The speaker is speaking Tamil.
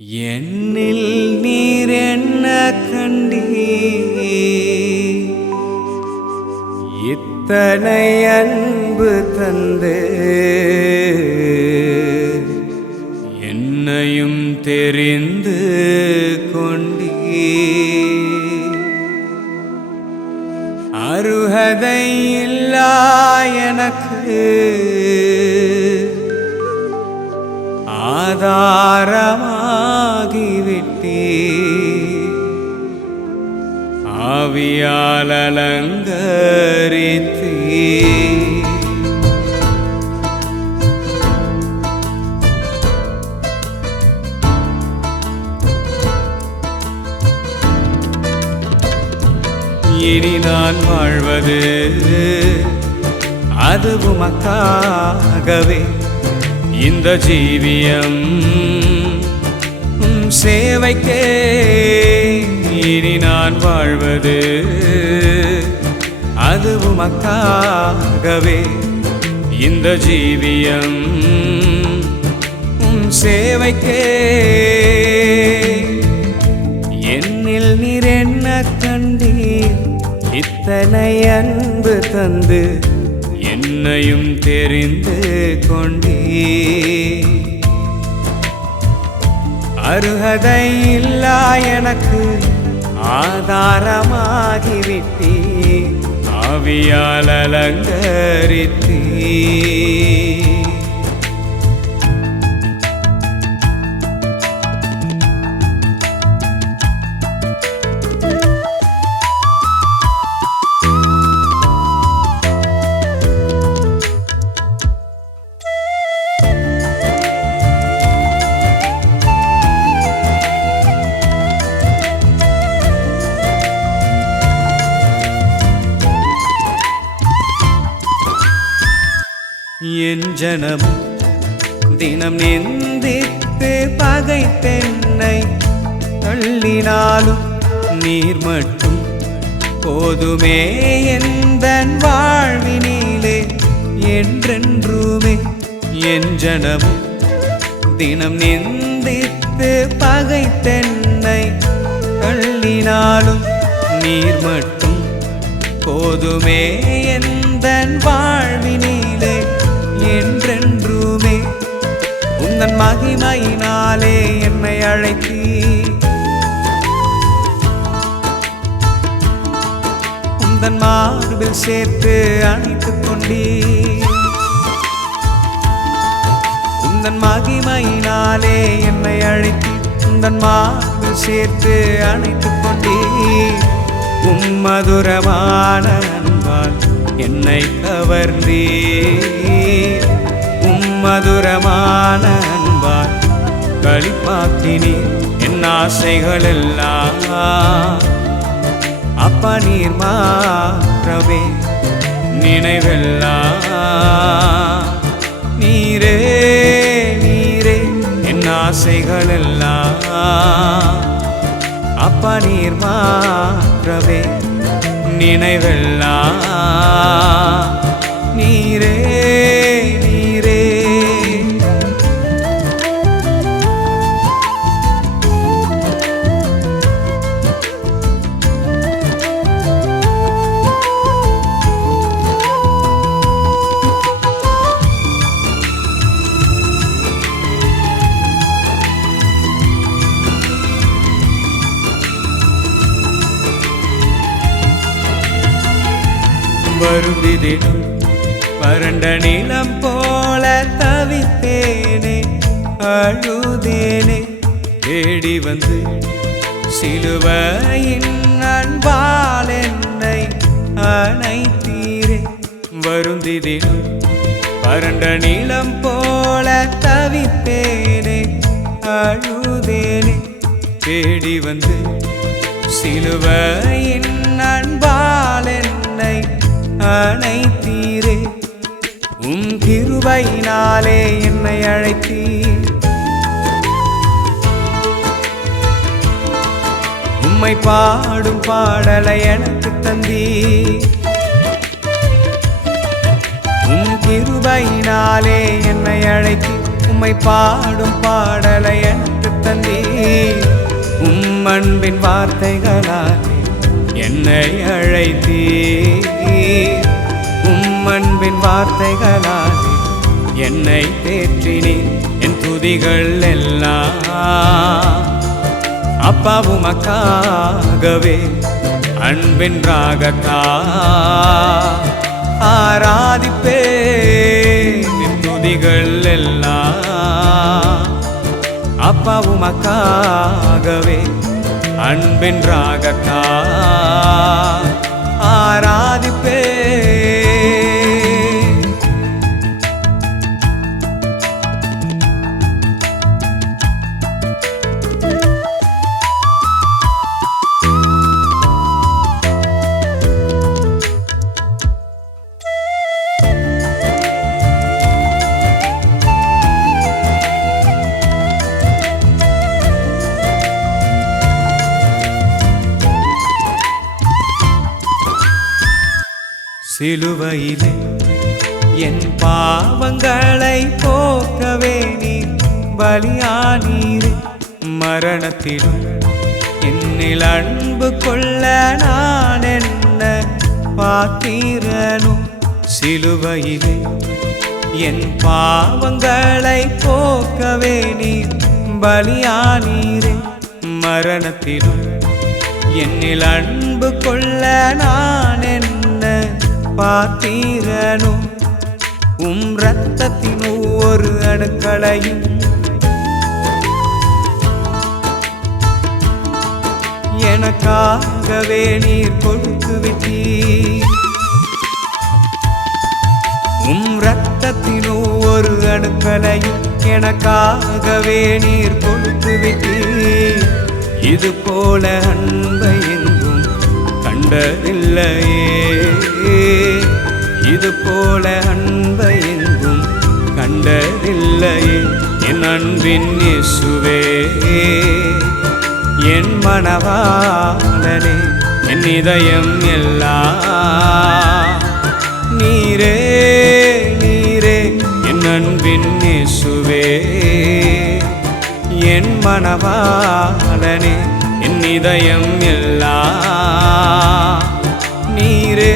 என்னில் நீர் என்ன கண்டீர்? இத்தனை அன்பு தந்து என்னையும் தெரிந்து கொண்டீர். அருகதை இல்லா எனக்கு ஆதாரமாகிவிட்டீர். ஆவியால் அலங்கரித்தீர். இனி நான் வாழ்வது அது உமக்காகவே. இந்த ஜீவியம் சேவைக்கே. இனி நான் வாழ்வது அது உமக்காகவே. இந்த ஜீவியம் சேவைக்கே. என்னில் நீர் என்ன கண்டீர்? இத்தனை அன்பு தந்து என்னையும் தெரிந்து கொண்டீர். அருகதை இல்லா எனக்கு ஆதாரமாகிவிட்டீர். ஆவியால் அலங்கரித்தீர். என் ஜனம் தினம் நிந்தித்து பகைத்தென்னை தள்ளினாலும் நீர் மட்டும் போதுமே. எந்தன் வாழ்வினிலே என்றென்றுமே. என் ஜனமும் தினம் நிந்தித்து பகைத்தென்னை தள்ளினாலும் நீர் மட்டும் போதுமே. எந்தன் வாழ்வினிலே என்றென்றுமே. உந்தன் மகிமையினாலே என்னை அழைத்தீர். உந்தன் மார்பில் சேர்த்து அணைத்துக் கொண்டீர். உந்தன் மகிமையினாலே என்னை அழைத்தீர். உந்தன் மார்பில் சேர்த்து அணைத்துக் கொண்டீர். மதுரமான அன்பால் என்னை கவர்ந்தீர். மதுரமான அன்பால் களிப்பாக்கினீர். என் ஆசைகள் எல்லாம் அப்பா நீர் மாற்றவே. நினைவெல்லாம் நீரே நீரே. என் ஆசைகள் எல்லாம் அப்பா நீர் மாற்றவே. நினைவெல்லாம் நீரே நீரே. வருந்திதிலும் வறண்ட நிலம் போல தவித்தேனே. அழுதேனே தேடி வந்து சிலுவையின் அன்பால் என்னை அணைத்தீரே. வருந்திதிலும் வறண்ட நிலம் போல தவித்தேனே. அழுதேனே தேடி வந்து சிலுவையின் அன்பால் என்னை அணைத்தீரே. கிருபையினாலே என்னை அழைத்தீர். உம்மை பாடும் பாடலை எனக்கு தந்தீர். கிருபையினாலே என்னை அழைத்தீர். உம்மை பாடும் பாடலை எனக்கு தந்தீர். அன்பின் வார்த்தைகளால் என்னை அழைத்தீர். அன்பின் வார்த்தைகளால் என்னை தேற்றினீர். என் துதிகள் எல்லாம் அப்பா உமக்காகவே அன்பின் ராகத்தா ஆராதிப்பேன். என் துதிகள் எல்லாம் அப்பா உமக்காகவே அன்பின் ராகத்தா ஆராதிப்பேன். சிலுவையிலே என் பாவங்களை போக்கவே நீர் பலியானீரே. மரணத்திலும் என்னில் அன்பு கொள்ள நான் என்ன பாத்திரனோ. சிலுவையிலே என் பாவங்களை போக்கவே நீர் பலியானீரே. மரணத்திலும் என்னில் அன்பு கொள்ள நான் என்ன பாத்திரனோ. இரத்தத்தின் ஒவ்வொரு அணுக்களையும் எனக்காகவே நீர் கொடுத்து விட்டீர். இரத்தத்தின் ஒவ்வொரு அணுக்களையும் எனக்காகவே நீர் கொடுத்து விட்டீர். இது போல அன்பை எங்கும் கண்டதில்லையே. இது போல அன்பை எங்கும் கண்டதில்லையே. என் அன்பின் இயேசுவே, என் மணவாளனே, என் இதயம் எல்லாம் நீரே நீரே. என் அன்பின் இயேசுவே, என் மணவாளனே, என் இதயம் எல்லாம் நீரே.